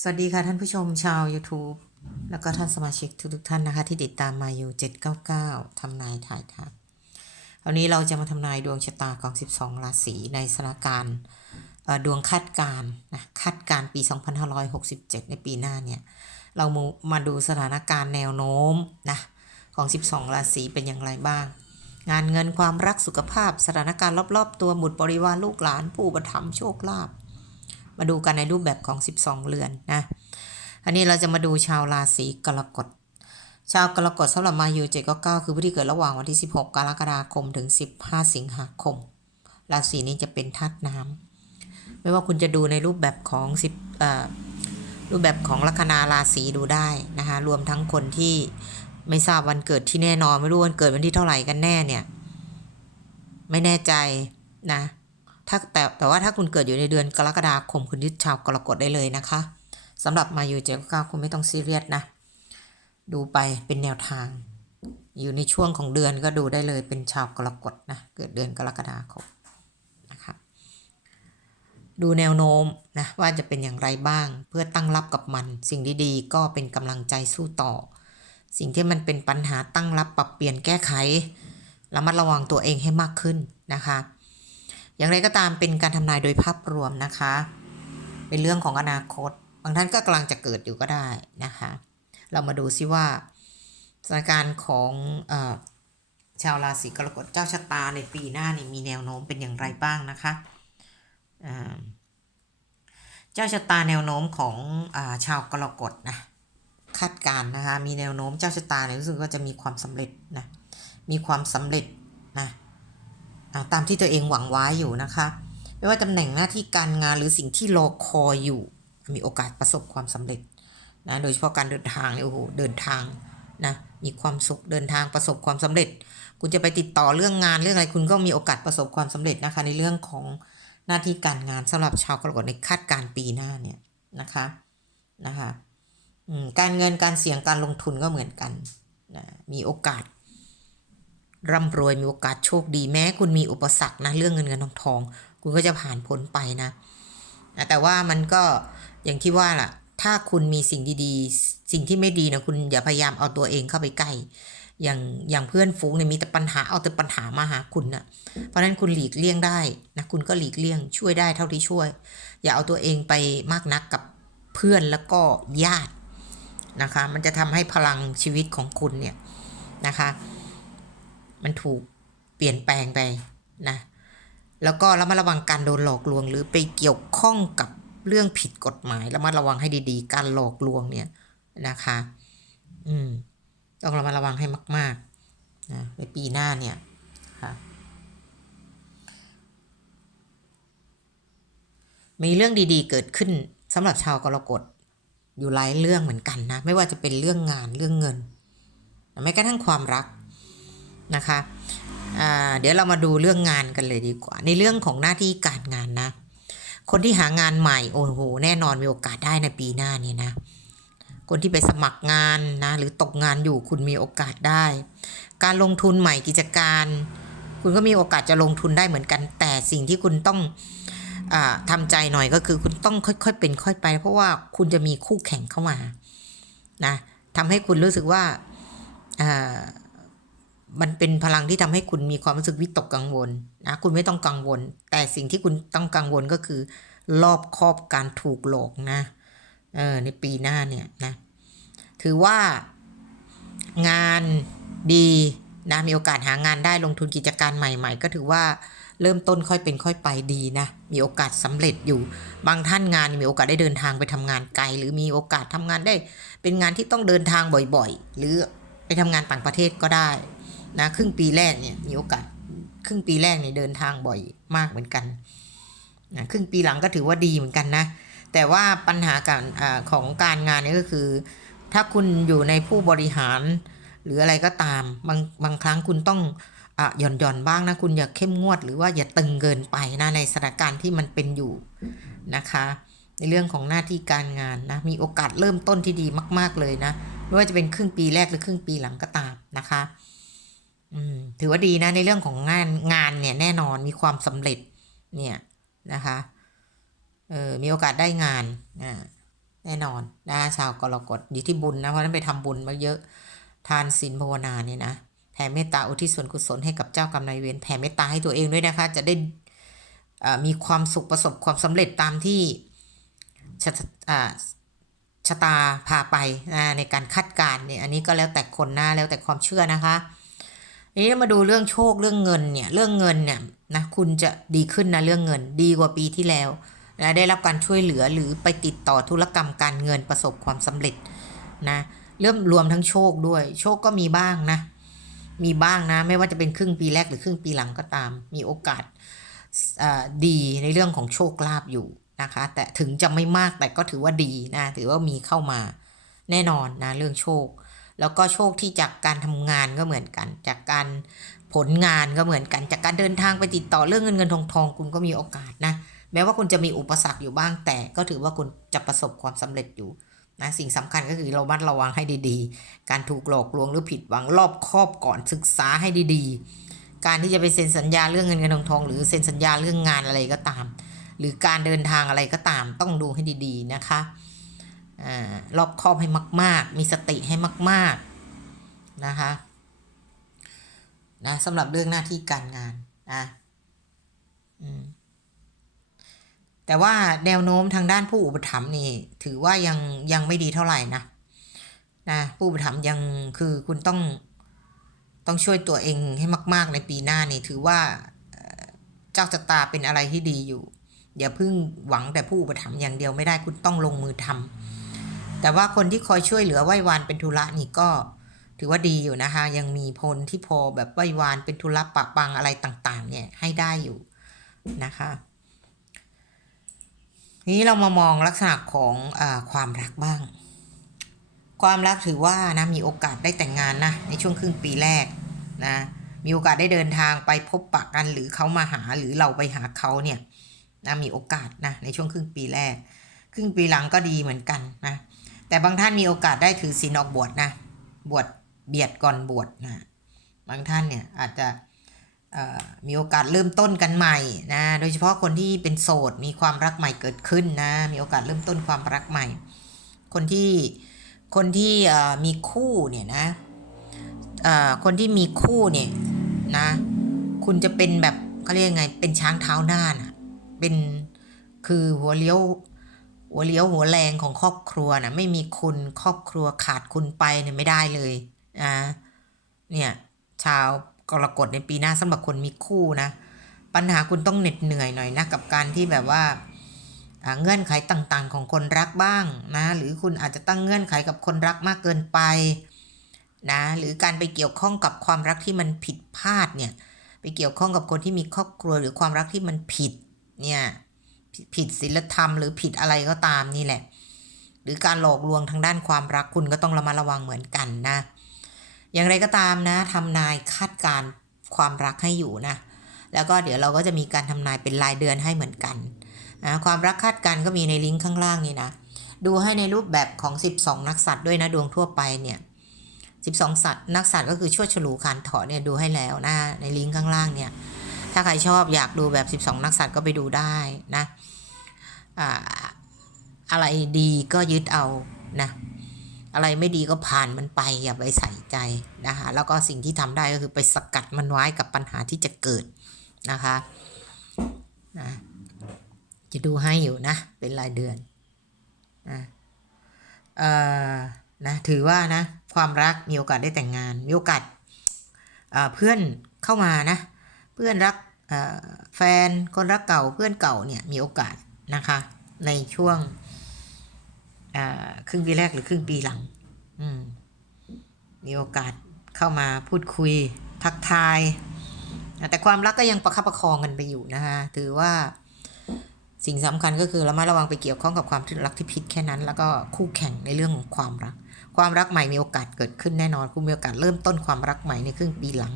สวัสดีค่ะท่านผู้ชมชาว YouTube แล้วก็ท่านสมาชิกทุกๆท่านนะคะ ที่ติดตามมาอยู่ 799 ทำนายถ่ายทักวันนี้เราจะมาทำนายดวงชะตาของ 12 ราศีในสถานการณ์ดวงคาดการณ์นะคาดการณ์ปี 2567 ในปีหน้าเนี่ย เรามามาดูสถานการณ์แนวโน้มนะของ 12 ราศีเป็นอย่างไรบ้าง งานเงินความรักสุขภาพ สถานการณ์รอบๆ ตัวบุตรบริวารลูกหลาน ผู้อุประถมโชคลาภ มาดูกันในรูปแบบของ 12 เรือนนะ อันนี้เราจะมาดูชาวราศีกรกฎ ชาวกรกฎสำหรับมายูเจ็ดก็เก้าคือผู้ที่เกิดระหว่างวันที่ 16 กรกฎาคมถึง 15 สิงหาคม ราศีนี้จะเป็นธาตุน้ำไม่ว่าคุณจะดูในรูปแบบของ10รูปแบบของลัคนาราศีดูได้นะคะรวมทั้งคนที่ไม่ทราบวันเกิดที่แน่นอนไม่รู้วันเกิดวันที่เท่าไหร่กันแน่เนี่ย ไม่แน่ใจนะ ถ้าแต่แต่ว่าถ้าคุณเกิดอยู่ในเดือนกรกฎาคมคุณยึดชาวกรกฎได้เลยนะคะสำหรับมาอยู่เจ็ดเก้าคุณไม่ต้องซีเรียสนะ ดูไปเป็นแนวทาง อยู่ในช่วงของเดือนก็ดูได้เลยเป็นชาวกรกฎนะเกิดเดือนกรกฎาคมนะคะดูแนวโน้มนะว่าจะเป็นอย่างไรบ้าง เพื่อตั้งรับกับมัน สิ่งดีๆก็เป็นกำลังใจสู้ต่อ สิ่งที่มันเป็นปัญหาตั้งรับปรับเปลี่ยนแก้ไขระมัดระวังตัวเองให้มากขึ้นนะคะ อย่างไรก็ตามเป็นการทำนายโดยภาพรวมนะคะ เป็นเรื่องของอนาคต บางท่านก็กำลังจะเกิดอยู่ก็ได้นะคะ เรามาดูซิว่าสถานการณ์ของอชาวราศีกรกฎเจ้าชะตาในปีหน้านี่มีแนวโน้มเป็นอย่างไรบ้างนะคะเจ้าชะตาแนวโน้มของอชาวกรกฎนะคาดการณ์นะคะมีแนวโน้มเจ้าชะตาเนี่ยรู้สึกว่าจะมีความสำเร็จนะมีความสำเร็จนะ ตามที่ตัวเองหวังไว้อยู่นะคะ ไม่ว่าตำแหน่งหน้าที่การงานหรือสิ่งที่รอคอยอยู่ มีโอกาสประสบความสำเร็จนะโดยเฉพาะการเดินทางเนี่ยโอ้โหเดินทางนะมีความสุขเดินทางประสบความสำเร็จ คุณจะไปติดต่อเรื่องงานเรื่องอะไรคุณก็มีโอกาสประสบความสำเร็จนะคะ ในเรื่องของหน้าที่การงานสำหรับชาวกรกฎในคาดการปีหน้าเนี่ยนะคะนะคะการเงินการเสี่ยงการลงทุนก็เหมือนกันนะมีโอกาส ร่ำรวยมีโอกาสโชคดีแม้คุณมีอุปสรรคนะเรื่องเงินเงินทองทอง คุณก็จะผ่านพ้นไปนะแต่ว่ามันก็อย่างที่ว่าล่ะ ถ้าคุณมีสิ่งดีๆ สิ่งที่ไม่ดีนะคุณอย่าพยายามเอาตัวเองเข้าไปใกล้อย่างอย่างเพื่อนฝูงเนี่ยมีแต่ปัญหาเอาแต่ปัญหามาหาคุณนะเพราะฉะนั้นคุณหลีกเลี่ยงได้นะคุณก็หลีกเลี่ยงช่วยได้เท่าที่ช่วย อย่าเอาตัวเองไปมากนักกับเพื่อนแล้วก็ญาตินะคะ มันจะทำให้พลังชีวิตของคุณเนี่ยนะคะ มันถูกเปลี่ยนแปลงไปนะ แล้วก็ระมัดระวังการโดนหลอกลวง หรือไปเกี่ยวข้องกับเรื่องผิดกฎหมายระมัดระวังให้ดีๆ การหลอกลวงเนี่ยนะคะ อืม ต้องระมัดระวังให้มากๆนะในปีหน้าเนี่ยค่ะมีเรื่องดีๆ เกิดขึ้นสำหรับชาวกรกฎอยู่หลายเรื่องเหมือนกันนะ ไม่ว่าจะเป็นเรื่องงานเรื่องเงินแม้กระทั่งความรัก นะคะเดี๋ยวเรามาดูเรื่องงานกันเลยดีกว่า ในเรื่องของหน้าที่การงานนะ คนที่หางานใหม่โอ้โหแน่นอนมีโอกาสได้ในปีหน้านี่นะ คนที่ไปสมัครงานนะหรือตกงานอยู่คุณมีโอกาสได้ การลงทุนใหม่กิจการ คุณก็มีโอกาสจะลงทุนได้เหมือนกัน แต่สิ่งที่คุณต้องอาทำใจหน่อยก็คือคุณต้องค่อยๆเป็นค่อยไป เพราะว่าคุณจะมีคู่แข่งเข้ามานะทำให้คุณรู้สึกว่า มันเป็นพลังที่ทำให้คุณมีความรู้สึกวิตกกังวลนะคุณไม่ต้องกังวล แต่สิ่งที่คุณต้องกังวลก็คือ รอบครอบการถูกหลอกนะเออในปีหน้าเนี่ยนะถือว่างานดีนะมีโอกาสหางานได้ลงทุนกิจการใหม่ ๆ ก็ถือว่าเริ่มต้นค่อยเป็นค่อยไปดีนะ มีโอกาสสำเร็จอยู่ บางท่านงานมีโอกาสได้เดินทางไปทำงานไกล หรือมีโอกาสทำงานได้ เป็นงานที่ต้องเดินทางบ่อยๆ หรือไปทำงานต่างประเทศก็ได้ นะครึ่งปีแรกเนี่ยมีโอกาสครึ่งปีแรกเนี่ยเดินทางบ่อยมากเหมือนกันนะครึ่งปีหลังก็ถือว่าดีเหมือนกันนะ แต่ว่าปัญหาการอของการงานนี่ก็คือ ถ้าคุณอยู่ในผู้บริหาร หรืออะไรก็ตามบางบางครั้งคุณต้องอหย่อนหย่อนบ้างนะ คุณอย่าเข้มงวด หรือว่าอย่าตึงเกินไปนะในสถานการณ์ที่มันเป็นอยู่นะคะ ในเรื่องของหน้าที่การงานนะมีโอกาสเริ่มต้นที่ดีมาก ๆเลยนะไม่ว่าจะเป็นครึ่งปีแรกหรือครึ่งปีหลังก็ตามนะคะ ถือว่าดีนะในเรื่องของงานงานเนี่ยแน่นอนมีความสำเร็จเนี่ยนะคะเออมีโอกาสได้งานอ่าแน่นอนนะชาวกรกฎอยู่ที่บุญนะเพราะนั้นไปทำบุญมาเยอะทานศีลภาวนาเนี่ยนะแผ่เมตตาอุทิศส่วนกุศลให้กับเจ้ากรรมนายเวรแผ่เมตตาให้ตัวเองด้วยนะคะ จะได้มีความสุขประสบความสำเร็จตามที่ชะตาอ่าชะตาพาไปนะในการคาดการณ์เนี่ยอันนี้ก็แล้วแต่คนนะแล้วแต่ความเชื่อนะคะ ทีนี้มาดูเรื่องโชคเรื่องเงินเนี่ยเรื่องเงินเนี่ยนะคุณจะดีขึ้นนะเรื่องเงินดีกว่าปีที่แล้วนะได้รับการช่วยเหลือหรือไปติดต่อธุรกรรมการเงินประสบความสำเร็จนะเริ่มรวมทั้งโชคด้วย โชคก็มีบ้างนะ มีบ้างนะ ไม่ว่าจะเป็นครึ่งปีแรกหรือครึ่งปีหลังก็ตาม มีโอกาสอ่าดีในเรื่องของโชคลาภอยู่นะคะ แต่ถึงจะไม่มากแต่ก็ถือว่าดีนะ ถือว่ามีเข้ามาแน่นอนนะเรื่องโชค แล้วก็โชคที่จากการทำงานก็เหมือนกัน จากการผลงานก็เหมือนกัน จากการเดินทางไปติดต่อเรื่องเงินเงินทองทองคุณก็มีโอกาสนะ แม้ว่าคุณจะมีอุปสรรคอยู่บ้างแต่ก็ถือว่าคุณจะประสบความสำเร็จอยู่นะสิ่งสำคัญก็คือเราบัดระวังให้ดีๆ การถูกหลอกลวงหรือผิดหวังรอบคอบก่อนศึกษาให้ดีๆ การที่จะไปเซ็นสัญญาเรื่องเงินเงินทองทอง หรือเซ็นสัญญาเรื่องงานอะไรก็ตาม หรือการเดินทางอะไรก็ตามต้องดูให้ดีๆนะคะ รอบคอบให้มาก ๆ มีสติให้มาก ๆ นะคะนะสำหรับเรื่องหน้าที่การงานนะอืมแต่ว่าแนวโน้มทางด้านผู้อุปถัมภ์นี่ ถือว่ายังยังไม่ดีเท่าไหร่นะนะผู้อุปถัมภ์ยังคือคุณต้องต้องช่วยตัวเองให้มาก ๆ ในปีหน้านี่ถือว่าเอ่อเจ้าชะตาเป็นอะไรที่ดีอยู่ อย่าเพิ่งหวังแต่ผู้อุปถัมภ์อย่างเดียวไม่ได้คุณต้องลงมือทำ แต่ว่าคนที่คอยช่วยเหลือไหว้วานเป็นธุระนี่ก็ ถือว่าดีอยู่นะคะ ยังมีพลที่พอแบบไหว้วานเป็นธุระปะปังอะไรต่างๆ เนี่ยให้ได้อยู่นะคะทีนี้เรามามองลักษณะของอความรักบ้าง ความรักถือว่านะมีโอกาสได้แต่งงานนะในช่วงครึ่งปีแรกนะมีโอกาสได้เดินทางไปพบปะกันหรือเขามาหาหรือเราไปหาเขาเนี่ยนะมีโอกาสนะในช่วงครึ่งปีแรก ครึ่งปีหลังก็ดีเหมือนกันนะ แต่บางท่านมีโอกาสได้ถือศีลออกบวชนะ บวชเบียดก่อนบวชนะบางท่านเนี่ยอาจจะมีโอกาสเริ่มต้นกันใหม่นะ โดยเฉพาะคนที่เป็นโสดมีความรักใหม่เกิดขึ้นนะ มีโอกาสเริ่มต้นความรักใหม่ คนที่คนที่มีคู่เนี่ยนะคนที่มีคู่เนี่ยนะ คุณจะเป็นแบบเขาเรียกไงเป็นช้างเท้าหน้าน่ะเป็นคือหัวเลี้ยว หัวเลี้ยวหัวแรงของครอบครัวนะไม่มีคุณครอบครัวขาดคุณไปเนี่ยไม่ได้เลยนะเนี่ยชาวกรกฎในปีหน้าสำหรับคนมีคู่นะ ปัญหาคุณต้องเหน็ดเหนื่อยหน่อยนะกับการที่แบบว่าเงื่อนไขต่างๆ ของคนรักบ้างนะหรือคุณอาจจะตั้งเงื่อนไขกับคนรักมากเกินไปนะหรือการไปเกี่ยวข้องกับความรักที่มันผิดพลาดเนี่ยไปเกี่ยวข้องกับคนที่มีครอบครัวหรือความรักที่มันผิดเนี่ย ผิดศีลธรรมหรือผิดอะไรก็ตามนี่แหละ หรือการหลอกลวงทางด้านความรักคุณก็ต้องระมัดระวังเหมือนกันนะ อย่างไรก็ตามนะทำนายคาดการความรักให้อยู่นะ แล้วก็เดี๋ยวเราก็จะมีการทำนายเป็นรายเดือนให้เหมือนกันนะความรักคาดการก็มีในลิงก์ข้างล่างนี่นะ ดูให้ในรูปแบบของ 12 นักสัตว์ด้วยนะดวงทั่วไปเนี่ย12 สัตว์นักสัตว์ก็คือชั่วฉลูขานเถาะเนี่ยดูให้แล้วนะในลิงก์ข้างล่างเนี่ย ถ้าใครชอบอยากดูแบบ 12 นักสัตว์ก็ไปดูได้นะอ่าอะไรดีก็ยึดเอานะอะไรไม่ดีก็ผ่านมันไปอย่าไปใส่ใจนะคะแล้วก็สิ่งที่ทำได้ก็คือไปสกัดมันไว้กับปัญหาที่จะเกิดนะคะนะจะดูให้อยู่นะ เป็นรายเดือนนะเอ่อนะถือว่านะความรักมีโอกาสได้แต่งงาน มีโอกาสเอ่อเพื่อนเข้ามานะ เพื่อนรัก แฟนคนรักเก่าเพื่อนเก่าเนี่ยมีโอกาสนะคะ ในช่วงครึ่งปีแรกหรือครึ่งปีหลังอืมมีโอกาสเข้ามาพูดคุยทักทาย แต่ความรักก็ยังประคับประคองกันไปอยู่นะคะถือว่าสิ่งสำคัญก็คือระมัดระวังไปเกี่ยวข้องกับความรักที่ผิดแค่นั้น แล้วก็คู่แข่งในเรื่องของความรัก ความรักใหม่มีโอกาสเกิดขึ้นแน่นอน คุณมีโอกาสเริ่มต้นความรักใหม่ในครึ่งปีหลัง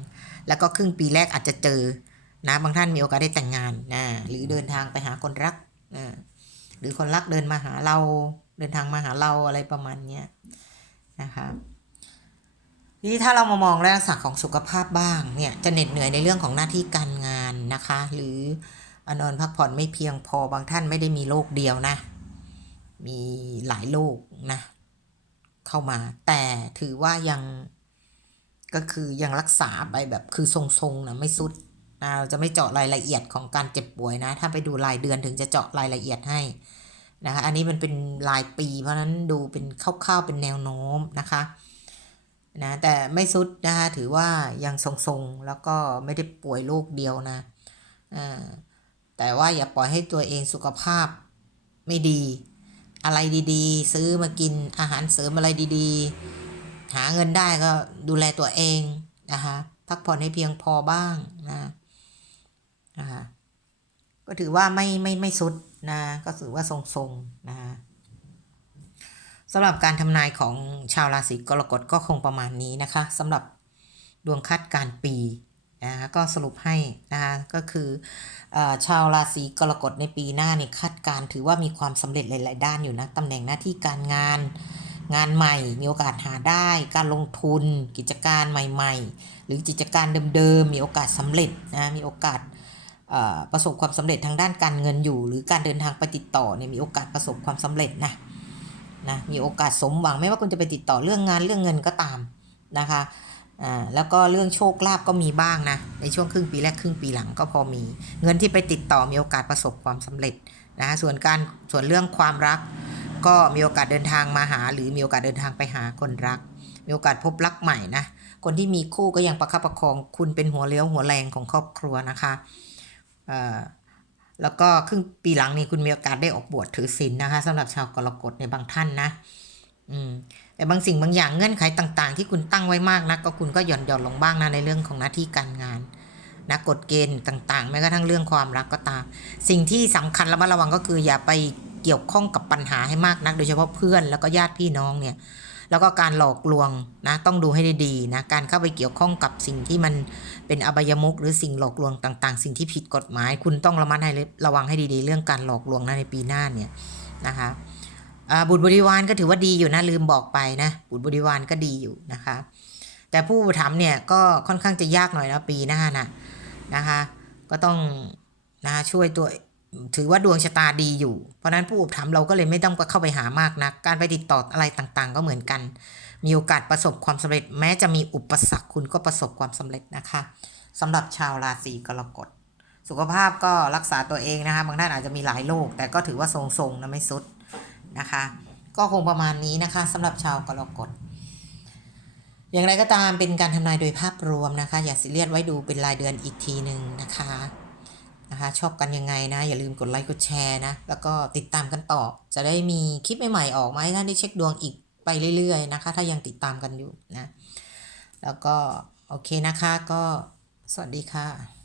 แล้วก็ครึ่งปีแรกอาจจะเจอ นะบางท่านมีโอกาสได้แต่งงานนะหรือเดินทางไปหาคนรักอ่าหรือคนรักเดินมาหาเรา เดินทางมาหาเราอะไรประมาณเนี้ยนะคะทีนี้ถ้าเรามามองลักษณะของสุขภาพบ้างเนี่ยจะเหน็ดเหนื่อยในเรื่องของหน้าที่การงานนะคะ หรืออนอนพักผ่อนไม่เพียงพอบางท่านไม่ได้มีโรคเดียวนะ มีหลายโรคนะเข้ามา แต่ถือว่ายังก็คือยังรักษาไปแบบคือทรงๆนะไม่สุด นะเราจะไม่เจาะรายละเอียดของการเจ็บป่วยนะ ถ้าไปดูรายเดือนถึงจะเจาะรายละเอียดให้นะคะอันนี้มันเป็นรายปี เพราะนั้นดูเป็นคร่าวๆเป็นแนวโน้มนะคะนะแต่ไม่สุดนะคะถือว่ายังทรงๆ แล้วก็ไม่ได้ป่วยโรคเดียวนะอ่าแต่ว่าอย่าปล่อยให้ตัวเองสุขภาพไม่ดี อะไรดีๆ ซื้อมากินอาหารเสริมอะไรดีๆ หาเงินได้ก็ดูแลตัวเองนะคะพักผ่อนให้เพียงพอบ้างนะ นะคะก็ถือว่าไม่ไม่ไม่สุดนะก็ถือว่าทรงๆนะคะสำหรับการทำนายของชาวราศีกรกฎก็คงประมาณนี้นะคะสำหรับดวงคาดการปีนะคะก็สรุปให้นะคะก็คืออชาวราศีกรกฎในปีหน้านี่คาดการถือว่ามีความสำเร็จหลาย ๆ ด้านอยู่นะตำแหน่งหน้าที่การงานงานใหม่มีโอกาสหาได้ การลงทุน กิจการใหม่ ๆ หรือกิจการเดิม ๆ มีโอกาสสำเร็จนะมีโอกาส ประสบความสำเร็จทางด้านการเงินอยู่ หรือการเดินทางไปติดต่อเนี่ยมีโอกาสประสบความสำเร็จนะนะมีโอกาสสมหวังไม่ว่าคุณจะไปติดต่อเรื่องงานเรื่องเงินก็ตามนะคะอ่าแล้วก็เรื่องโชคลาภก็มีบ้างนะ ในช่วงครึ่งปีแรกครึ่งปีหลังก็พอมี เงินที่ไปติดต่อมีโอกาสประสบความสำเร็จนะะส่วนการส่วนเรื่องความรัก ก็มีโอกาสเดินทางมาหา หรือมีโอกาสเดินทางไปหาคนรัก มีโอกาสพบรักใหม่นะคนที่มีคู่ก็ยังประคับประคองคุณเป็นหัวเลี้ยวหัวแรงของครอบครัวนะคะ แล้วก็ครึ่งปีหลังนี้คุณมีโอกาสได้ออกบวชถือศีลนะคะสำหรับชาวกรกฎในบางท่านนะอืมแต่บางสิ่งบางอย่างเงื่อนไขต่างๆ ที่คุณตั้งไว้มากนะก็คุณก็หย่อนหย่อนลงบ้างนะในเรื่องของหน้าที่การงานนะกฎเกณฑ์ต่างๆแม้กระทั่งเรื่องความรักก็ตาม สิ่งที่สำคัญระมัดระวังก็คืออย่าไปเกี่ยวข้องกับปัญหาให้มากนัก โดยเฉพาะเพื่อนแล้วก็ญาติพี่น้องเนี่ย แล้วก็การหลอกลวงนะต้องดูให้ดีๆนะการเข้าไปเกี่ยวข้องกับสิ่งที่มันเป็นอบายมุกหรือสิ่งหลอกลวงต่าง ๆ สิ่งที่ผิดกฎหมาย คุณต้องระมัดระวังให้ดีๆ เรื่องการหลอกลวงนะในปีหน้าเนี่ยนะคะบุตรบริวารก็ถือว่าดีอยู่นะลืมบอกไปนะบุตรบริวารก็ดีอยู่นะคะ แต่ผู้ถัมเนี่ยก็ค่อนข้างจะยากหน่อยนะปีหน้านะนะคะ ก็ต้องนะคะช่วยตัว ถือว่าดวงชะตาดีอยู่ เพราะนั้นผู้อุปถัมภ์เราก็เลยไม่ต้องเข้าไปหามากนะการไปติดต่ออะไรต่างๆ ก็เหมือนกัน มีโอกาสประสบความสำเร็จ แม้จะมีอุปสรรคคุณก็ประสบความสำเร็จนะคะสำหรับชาวราศีกรกฎ สุขภาพก็รักษาตัวเองนะคะ บางท่านอาจจะมีหลายโรคแต่ก็ถือว่าทรงๆนะไม่สุดนะคะ ก็คงประมาณนี้นะคะสำหรับชาวกรกฎอย่างไรก็ตามเป็นการทำนายโดยภาพรวมนะคะ อย่าซีเรียสไว้ดูเป็นรายเดือนอีกทีหนึ่งนะคะ นะคะชอบกันยังไงนะอย่าลืมกดไลค์กดแชร์นะแล้วก็ติดตามกันต่อ จะได้มีคลิปใหม่ๆออกมาให้ท่านได้เช็คดวงอีกไปเรื่อยๆนะคะ ถ้ายังติดตามกันอยู่นะแล้วก็โอเคนะคะก็สวัสดีค่ะ